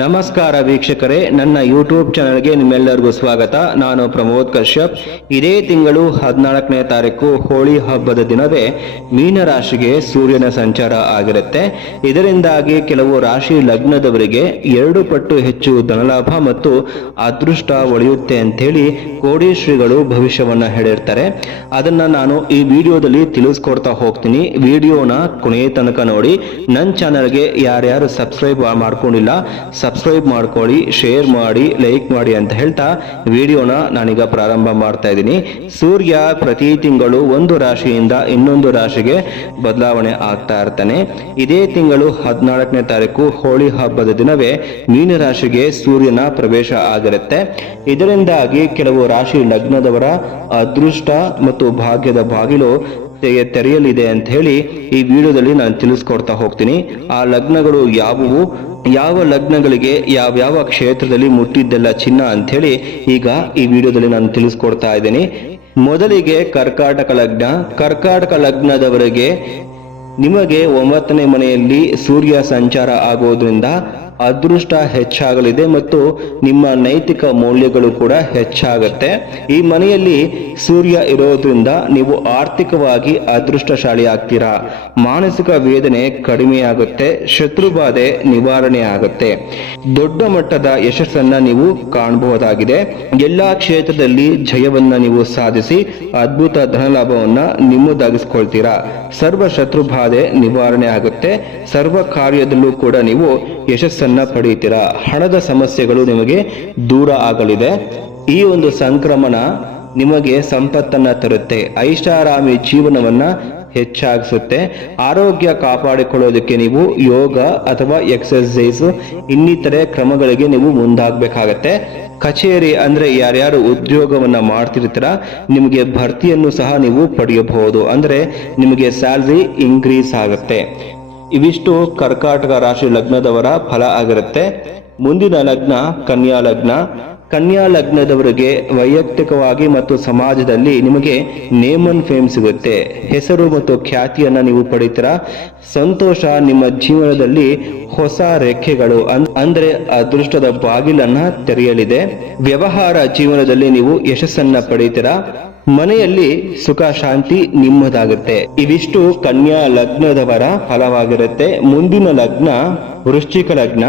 ನಮಸ್ಕಾರ ವೀಕ್ಷಕರೇ, ನನ್ನ ಯೂಟ್ಯೂಬ್ ಚಾನಲ್ಗೆ ನಿಮ್ಮೆಲ್ಲರಿಗೂ ಸ್ವಾಗತ. ನಾನು ಪ್ರಮೋದ್ ಕಶ್ಯಪ್. ಇದೇ ತಿಂಗಳು ಹದಿನಾಲ್ಕನೇ ತಾರೀಕು, ಹೋಳಿ ಹಬ್ಬದ ದಿನವೇ ಮೀನ ರಾಶಿಗೆ ಸೂರ್ಯನ ಸಂಚಾರ ಆಗಿರುತ್ತೆ. ಇದರಿಂದಾಗಿ ಕೆಲವು ರಾಶಿ ಲಗ್ನದವರಿಗೆ ಎರಡು ಪಟ್ಟು ಹೆಚ್ಚು ಧನಲಾಭ ಮತ್ತು ಅದೃಷ್ಟ ಒಳೆಯುತ್ತೆ ಅಂತೇಳಿ ಕೋಡೀಶ್ರೀಗಳು ಭವಿಷ್ಯವನ್ನ ಹೇಳಿರ್ತಾರೆ. ಅದನ್ನು ನಾನು ಈ ವಿಡಿಯೋದಲ್ಲಿ ತಿಳಿಸ್ಕೊಡ್ತಾ ಹೋಗ್ತೀನಿ. ವಿಡಿಯೋನ ಕೊನೆಯ ತನಕ ನೋಡಿ. ನನ್ನ ಚಾನಲ್ಗೆ ಯಾರ್ಯಾರು ಸಬ್ಸ್ಕ್ರೈಬ್ ಮಾಡ್ಕೊಂಡಿಲ್ಲ ಸಬ್ಸ್ಕ್ರೈಬ್ ಮಾಡ್ಕೊಳ್ಳಿ ಶೇರ್ ಮಾಡಿ ಲೈಕ್ ಮಾಡಿ ಅಂತ ಹೇಳ್ತಾ ವಿಡಿಯೋನ ನಾನೀಗ ಪ್ರಾರಂಭ ಮಾಡ್ತಾ ಇದ್ದೀನಿ. ಸೂರ್ಯ ಪ್ರತಿ ತಿಂಗಳು ಒಂದು ರಾಶಿಯಿಂದ ಇನ್ನೊಂದು ರಾಶಿಗೆ ಬದಲಾವಣೆ ಆಗ್ತಾ ಇರ್ತಾನೆ. ಇದೇ ತಿಂಗಳು ಹದಿನಾಲ್ಕನೇ ತಾರೀಕು ಹೋಳಿ ಹಬ್ಬದ ದಿನವೇ ಮೀನ ರಾಶಿಗೆ ಸೂರ್ಯನ ಪ್ರವೇಶ ಆಗಿರುತ್ತೆ. ಇದರಿಂದಾಗಿ ಕೆಲವು ರಾಶಿ ಲಗ್ನದವರ ಅದೃಷ್ಟ ಮತ್ತು ಭಾಗ್ಯದ ಬಾಗಿಲು ತೆರೆಯಲಿದೆ ಅಂತ ಹೇಳಿ ಈ ವಿಡಿಯೋದಲ್ಲಿ ನಾನು ತಿಳಿಸ್ಕೊಡ್ತಾ ಹೋಗ್ತೀನಿ. ಆ ಲಗ್ನಗಳು ಯಾವುವು? ಯಾವ ಲಗ್ನಗಳಿಗೆ ಯಾವ್ಯಾವ ಕ್ಷೇತ್ರದಲ್ಲಿ ಮುಟ್ಟಿದ್ದೆಲ್ಲ ಚಿನ್ನ ಅಂಥೇಳಿ ಈಗ ಈ ವಿಡಿಯೋದಲ್ಲಿ ನಾನು ತಿಳಿಸ್ಕೊಡ್ತಾ ಇದ್ದೀನಿ. ಮೊದಲಿಗೆ ಕರ್ಕಾಟಕ ಲಗ್ನ. ಕರ್ಕಾಟಕ ಲಗ್ನದವರೆಗೆ ನಿಮಗೆ ಒಂಬತ್ತನೇ ಮನೆಯಲ್ಲಿ ಸೂರ್ಯ ಸಂಚಾರ ಆಗೋದ್ರಿಂದ ಅದೃಷ್ಟ ಹೆಚ್ಚಾಗಲಿದೆ ಮತ್ತು ನಿಮ್ಮ ನೈತಿಕ ಮೌಲ್ಯಗಳು ಕೂಡ ಹೆಚ್ಚಾಗತ್ತೆ. ಈ ಮನೆಯಲ್ಲಿ ಸೂರ್ಯ ಇರೋದ್ರಿಂದ ನೀವು ಆರ್ಥಿಕವಾಗಿ ಅದೃಷ್ಟಶಾಲಿ ಆಗ್ತೀರಾ? ಮಾನಸಿಕ ವೇದನೆ ಕಡಿಮೆಯಾಗುತ್ತೆ ಶತ್ರುಬಾಧೆ ನಿವಾರಣೆ ಆಗುತ್ತೆ. ದೊಡ್ಡ ಮಟ್ಟದ ಯಶಸ್ಸನ್ನ ನೀವು ಕಾಣಬಹುದಾಗಿದೆ. ಎಲ್ಲಾ ಕ್ಷೇತ್ರದಲ್ಲಿ ಜಯವನ್ನ ನೀವು ಸಾಧಿಸಿ ಅದ್ಭುತ ಧನಲಾಭವನ್ನ ನಿಮ್ಮದಾಗಿಸ್ಕೊಳ್ತೀರಾ? ಸರ್ವ ಶತ್ರು ಬಾಧೆ ನಿವಾರಣೆ ಆಗುತ್ತೆ. ಸರ್ವ ಕಾರ್ಯದಲ್ಲೂ ಕೂಡ ನೀವು ಯಶಸ್ಸನ್ನ ಪಡೆಯುತ್ತೀರಾ? ಹಣದ ಸಮಸ್ಯೆಗಳು ನಿಮಗೆ ದೂರ ಆಗಲಿದೆ. ಈ ಒಂದು ಸಂಕ್ರಮಣ ನಿಮಗೆ ಸಂಪತ್ತನ್ನ ತರುತ್ತೆ. ಐಷಾರಾಮಿ ಜೀವನವನ್ನ ಹೆಚ್ಚಾಗಿಸುತ್ತೆ. ಆರೋಗ್ಯ ಕಾಪಾಡಿಕೊಳ್ಳೋದಕ್ಕೆ ನೀವು ಯೋಗ ಅಥವಾ ಎಕ್ಸರ್ಸೈಸ್, ಇನ್ನಿತರೆ ಕ್ರಮಗಳಿಗೆ ನೀವು ಮುಂದಾಗಬೇಕಾಗತ್ತೆ. ಕಚೇರಿ ಅಂದ್ರೆ ಯಾರ್ಯಾರು ಉದ್ಯೋಗವನ್ನ ಮಾಡ್ತಿರ್ತೀರ, ನಿಮಗೆ ಭರ್ತಿಯನ್ನು ಸಹ ನೀವು ಪಡೆಯಬಹುದು. ಅಂದ್ರೆ ನಿಮಗೆ ಸ್ಯಾಲ್ರಿ ಇನ್ಕ್ರೀಸ್ ಆಗುತ್ತೆ. ಇವಿಷ್ಟು ಕರ್ಕಾಟಕ ರಾಶಿ ಲಗ್ನದವರ ಫಲ ಆಗಿರುತ್ತೆ. ಮುಂದಿನ ಲಗ್ನ ಕನ್ಯಾ ಲಗ್ನ. ಕನ್ಯಾ ಲಗ್ನದವರಿಗೆ ವೈಯಕ್ತಿಕವಾಗಿ ಮತ್ತು ಸಮಾಜದಲ್ಲಿ ನಿಮಗೆ ನೇಮ್ ಅಂಡ್ ಫೇಮ್ ಸಿಗುತ್ತೆ. ಹೆಸರು ಮತ್ತು ಖ್ಯಾತಿಯನ್ನ ನೀವು ಪಡಿತೀರಾ? ಸಂತೋಷ ನಿಮ್ಮ ಜೀವನದಲ್ಲಿ ಹೊಸ ಅನ್- ಅಂದ್ರೆ ಅದೃಷ್ಟದ ಬಾಗಿಲನ್ನ ತೆರೆಯಲಿದೆ. ವ್ಯವಹಾರ ಜೀವನದಲ್ಲಿ ನೀವು ಯಶಸ್ಸನ್ನ ಪಡೀತೀರಾ? ಮನೆಯಲ್ಲಿ ಸುಖ, ಶಾಂತಿ ನಿಮ್ಮದಾಗುತ್ತೆ. ಇವಿಷ್ಟು ಕನ್ಯಾ ಲಗ್ನದವರ ಫಲವಾಗಿರುತ್ತೆ. ಮುಂದಿನ ಲಗ್ನ ವೃಶ್ಚಿಕ ಲಗ್ನ.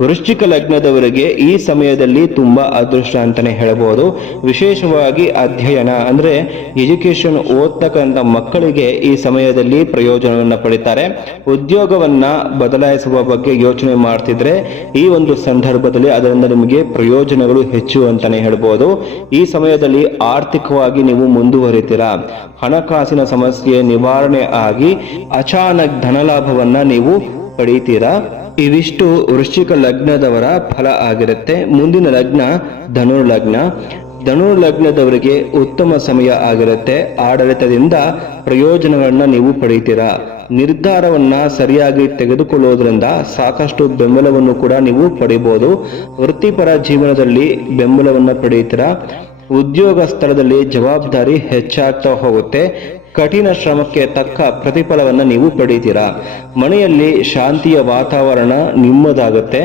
ವೃಶ್ಚಿಕ ಲಗ್ನದವರಿಗೆ ಈ ಸಮಯದಲ್ಲಿ ತುಂಬಾ ಅದೃಷ್ಟ ಅಂತಾನೆ ಹೇಳಬಹುದು ವಿಶೇಷವಾಗಿ ಅಧ್ಯಯನ, ಅಂದ್ರೆ ಎಜುಕೇಶನ್ ಓದ್ತಕ್ಕಂಥ ಮಕ್ಕಳಿಗೆ ಈ ಸಮಯದಲ್ಲಿ ಪ್ರಯೋಜನವನ್ನ ಪಡಿತಾರೆ. ಉದ್ಯೋಗವನ್ನ ಬದಲಾಯಿಸುವ ಬಗ್ಗೆ ಯೋಚನೆ ಮಾಡ್ತಿದ್ರೆ ಈ ಒಂದು ಸಂದರ್ಭದಲ್ಲಿ ಅದರಿಂದ ನಿಮಗೆ ಪ್ರಯೋಜನಗಳು ಹೆಚ್ಚು ಅಂತಾನೆ ಹೇಳ್ಬೋದು. ಈ ಸಮಯದಲ್ಲಿ ಆರ್ಥಿಕವಾಗಿ ಮುಂದುವರಿತೀರಾ? ಹಣಕಾಸಿನ ಸಮಸ್ಯೆ ನಿವಾರಣೆ ಆಗಿ ಅಚಾನಕ್ ಧನಲಾಭವನ್ನ ನೀವು ಪಡೀತೀರಾ? ಇವಿಷ್ಟು ವೃಶ್ಚಿಕ ಲಗ್ನದವರ ಫಲ ಆಗಿರುತ್ತೆ. ಮುಂದಿನ ಲಗ್ನ ಧನುರ್ಲಗ್ನ. ಲಗ್ನ ಧನುರ್ ಲಗ್ನದವರಿಗೆ ಉತ್ತಮ ಸಮಯ ಆಗಿರುತ್ತೆ. ಆಡಳಿತದಿಂದ ಪ್ರಯೋಜನಗಳನ್ನ ನೀವು ಪಡೀತೀರಾ? ನಿರ್ಧಾರವನ್ನ ಸರಿಯಾಗಿ ತೆಗೆದುಕೊಳ್ಳೋದ್ರಿಂದ ಸಾಕಷ್ಟು ಬೆಂಬಲವನ್ನು ಕೂಡ ನೀವು ಪಡೆಯಬಹುದು ವೃತ್ತಿಪರ ಜೀವನದಲ್ಲಿ ಬೆಂಬಲವನ್ನ ಪಡೆಯುತ್ತೀರಾ ಉದ್ಯೋಗ ಸ್ಥಳದಲ್ಲಿ ಜವಾಬ್ದಾರಿ ಹೆಚ್ಚಾಗ್ತಾ ಹೋಗುತ್ತೆ. ಕಠಿಣ ಶ್ರಮಕ್ಕೆ ತಕ್ಕ ಪ್ರತಿಫಲವನ್ನು ನೀವು ಪಡೀತೀರಾ? ಮನೆಯಲ್ಲಿ ಶಾಂತಿಯ ವಾತಾವರಣ ನಿಮ್ಮದಾಗುತ್ತೆ.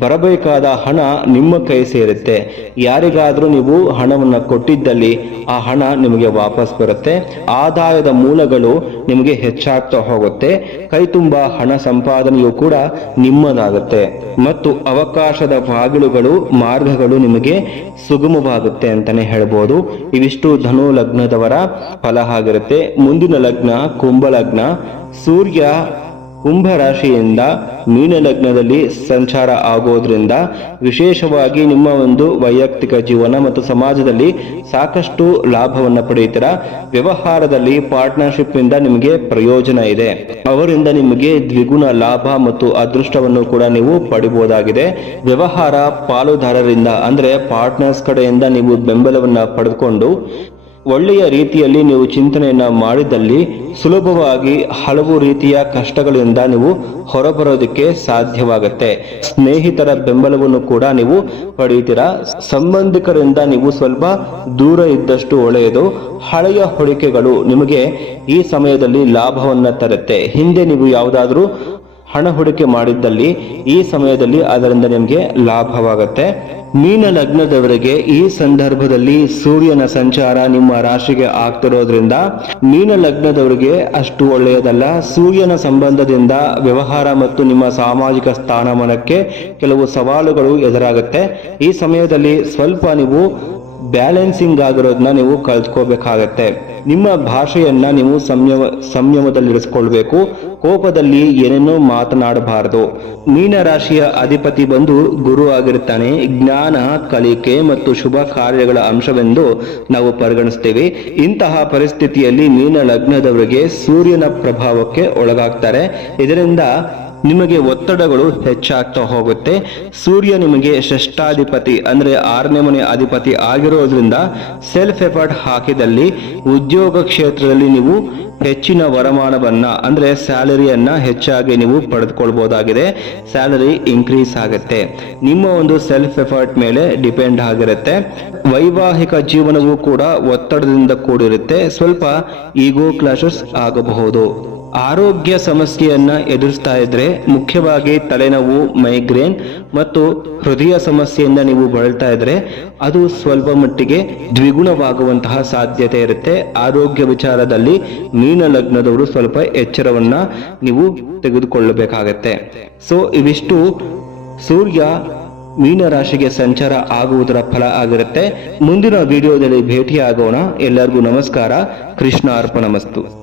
ಬರಬೇಕಾದ ಹಣ ನಿಮ್ಮ ಕೈ ಸೇರುತ್ತೆ. ಯಾರಿಗಾದರೂ ನೀವು ಹಣವನ್ನು ಕೊಟ್ಟಿದ್ದಲ್ಲಿ ಆ ಹಣ ನಿಮಗೆ ವಾಪಸ್ ಬರುತ್ತೆ. ಆದಾಯದ ಮೂಲಗಳು ನಿಮಗೆ ಹೆಚ್ಚಾಗ್ತಾ ಹೋಗುತ್ತೆ. ಕೈ ತುಂಬ ಹಣ ಸಂಪಾದನೆಯು ಕೂಡ ನಿಮ್ಮದಾಗುತ್ತೆ. ಮತ್ತು ಅವಕಾಶದ ಬಾಗಿಲುಗಳು, ಮಾರ್ಗಗಳು ನಿಮಗೆ ಸುಗಮವಾಗುತ್ತೆ ಅಂತಾನೆ ಹೇಳ್ಬೋದು. ಇವಿಷ್ಟು ಧನು ಲಗ್ನದವರ ಫಲ ಆಗಿರುತ್ತೆ. ಮುಂದಿನ ಲಗ್ನ ಕುಂಭ ಲಗ್ನ ಸೂರ್ಯ ಕುಂಭ ರಾಶಿಯಿಂದ ಮೀನ ಲಗ್ನದಲ್ಲಿ ಸಂಚಾರ ಆಗೋದ್ರಿಂದ ವಿಶೇಷವಾಗಿ ನಿಮ್ಮ ಒಂದು ವೈಯಕ್ತಿಕ ಜೀವನ ಮತ್ತು ಸಮಾಜದಲ್ಲಿ ಸಾಕಷ್ಟು ಲಾಭವನ್ನು ಪಡೆಯುತ್ತೀರಾ ವ್ಯವಹಾರದಲ್ಲಿ ಪಾರ್ಟ್ನರ್ಶಿಪ್ ಇಂದ ನಿಮಗೆ ಪ್ರಯೋಜನ ಇದೆ. ಅವರಿಂದ ನಿಮಗೆ ದ್ವಿಗುಣ ಲಾಭ ಮತ್ತು ಅದೃಷ್ಟವನ್ನು ಕೂಡ ನೀವು ಪಡಿಬಹುದಾಗಿದೆ ವ್ಯವಹಾರ ಪಾಲುದಾರರಿಂದ, ಅಂದ್ರೆ ಪಾರ್ಟ್ನರ್ಸ್ ಕಡೆಯಿಂದ ನೀವು ಬೆಂಬಲವನ್ನು ಪಡೆದುಕೊಂಡು ಒಳ್ಳೆಯ ರೀತಿಯಲ್ಲಿ ನೀವು ಚಿಂತನೆಯನ್ನ ಮಾಡಿದಲ್ಲಿ ಸುಲಭವಾಗಿ ಹಲವು ರೀತಿಯ ಕಷ್ಟಗಳಿಂದ ನೀವು ಹೊರಬರೋದಕ್ಕೆ ಸಾಧ್ಯವಾಗುತ್ತೆ. ಸ್ನೇಹಿತರ ಬೆಂಬಲವನ್ನು ಕೂಡ ನೀವು ಪಡೆಯುತ್ತೀರಾ? ಸಂಬಂಧಿಕರಿಂದ ನೀವು ಸ್ವಲ್ಪ ದೂರ ಇದ್ದಷ್ಟು ಒಳ್ಳೆಯದು. ಹಳೆಯ ಹೂಡಿಕೆಗಳು ನಿಮಗೆ ಈ ಸಮಯದಲ್ಲಿ ಲಾಭವನ್ನ ತರುತ್ತೆ. ಹಿಂದೆ ನೀವು ಯಾವುದಾದ್ರೂ ಹಣ ಹೂಡಿಕೆ ಮಾಡಿದ್ದಲ್ಲಿ ಈ ಸಮಯದಲ್ಲಿ ಅದರಿಂದ ನಿಮಗೆ ಲಾಭವಾಗುತ್ತೆ. ಮೀನ ಲಗ್ನದವರಿಗೆ ಈ ಸಂದರ್ಭದಲ್ಲಿ ಸೂರ್ಯನ ಸಂಚಾರ ನಿಮ್ಮ ರಾಶಿಗೆ ಆಗ್ತಿರೋದ್ರಿಂದ ಮೀನ ಲಗ್ನದವರಿಗೆ ಅಷ್ಟು ಒಳ್ಳೆಯದಲ್ಲ. ಸೂರ್ಯನ ಸಂಬಂಧದಿಂದ ವ್ಯವಹಾರ ಮತ್ತು ನಿಮ್ಮ ಸಾಮಾಜಿಕ ಸ್ಥಾನಮಾನಕ್ಕೆ ಕೆಲವು ಸವಾಲುಗಳು ಎದುರಾಗುತ್ತೆ. ಈ ಸಮಯದಲ್ಲಿ ಸ್ವಲ್ಪ ನೀವು ಬ್ಯಾಲೆನ್ಸಿಂಗ್ ಆಗಿರೋದನ್ನ ನೀವು ಕಲ್ತ್ಕೋಬೇಕಾಗತ್ತೆ ನಿಮ್ಮ ಭಾಷೆಯನ್ನ ನೀವು ಸಂಯಮ, ಸಂಯಮದಲ್ಲಿರಿಸ್ಕೊಳ್ಬೇಕು. ಕೋಪದಲ್ಲಿ ಏನೇನೋ ಮಾತನಾಡಬಾರದು. ಮೀನ ರಾಶಿಯ ಅಧಿಪತಿ ಬಂದು ಗುರು ಆಗಿರ್ತಾನೆ. ಜ್ಞಾನ, ಕಲಿಕೆ ಮತ್ತು ಶುಭ ಕಾರ್ಯಗಳ ಅಂಶವೆಂದು ನಾವು ಪರಿಗಣಿಸ್ತೇವೆ. ಇಂತಹ ಪರಿಸ್ಥಿತಿಯಲ್ಲಿ ಮೀನ ಲಗ್ನದವರಿಗೆ ಸೂರ್ಯನ ಪ್ರಭಾವಕ್ಕೆ ಒಳಗಾಗ್ತಾರೆ. ಇದರಿಂದ ನಿಮಗೆ ಒತ್ತಡಗಳು ಹೆಚ್ಚಾಗ್ತಾ ಹೋಗುತ್ತೆ. ಸೂರ್ಯ ನಿಮಗೆ ಶ್ರೇಷ್ಠಾಧಿಪತಿ ಅಂದ್ರೆ ಆರನೇ ಮನೆ ಅಧಿಪತಿ ಆಗಿರೋದ್ರಿಂದ ಸೆಲ್ಫ್ ಎಫರ್ಟ್ ಹಾಕಿದಲ್ಲಿ ಉದ್ಯೋಗ ಕ್ಷೇತ್ರದಲ್ಲಿ ನೀವು ಹೆಚ್ಚಿನ ವರಮಾನವನ್ನ ಅಂದ್ರೆ ಸ್ಯಾಲರಿಯನ್ನ ಹೆಚ್ಚಾಗಿ ನೀವು ಪಡೆದುಕೊಳ್ಬಹುದಾಗಿದೆ ಸ್ಯಾಲರಿ ಇನ್ಕ್ರೀಸ್ ಆಗುತ್ತೆ. ನಿಮ್ಮ ಒಂದು ಸೆಲ್ಫ್ ಎಫರ್ಟ್ ಮೇಲೆ ಡಿಪೆಂಡ್ ಆಗಿರುತ್ತೆ. ವೈವಾಹಿಕ ಜೀವನವೂ ಕೂಡ ಒತ್ತಡದಿಂದ ಕೂಡಿರುತ್ತೆ. ಸ್ವಲ್ಪ ಈಗೋ ಕ್ಲಾಶಸ್ ಆಗಬಹುದು. ಆರೋಗ್ಯ ಸಮಸ್ಯೆಯನ್ನ ಎದುರಿಸ್ತಾ ಇದ್ರೆ ಮುಖ್ಯವಾಗಿ ತಲೆನೋವು, ಮೈಗ್ರೇನ್ ಮತ್ತು ಹೃದಯ ಸಮಸ್ಯೆಯಿಂದ ನೀವು ಬಳಲ್ತಾ ಇದ್ರೆ ಅದು ಸ್ವಲ್ಪ ಮಟ್ಟಿಗೆ ದ್ವಿಗುಣವಾಗುವಂತಹ ಸಾಧ್ಯತೆ ಇರುತ್ತೆ. ಆರೋಗ್ಯ ವಿಚಾರದಲ್ಲಿ ಮೀನ ಲಗ್ನದವರು ಸ್ವಲ್ಪ ಎಚ್ಚರವನ್ನ ನೀವು ತೆಗೆದುಕೊಳ್ಳಬೇಕಾಗತ್ತೆ. ಸೊ ಇವಿಷ್ಟು ಸೂರ್ಯ ಮೀನ ರಾಶಿಗೆ ಸಂಚಾರ ಆಗುವುದರ ಫಲ ಆಗಿರುತ್ತೆ. ಮುಂದಿನ ವಿಡಿಯೋದಲ್ಲಿ ಭೇಟಿಯಾಗೋಣ. ಎಲ್ಲರಿಗೂ ನಮಸ್ಕಾರ. ಕೃಷ್ಣ ಅರ್ಪಣಮಸ್ತು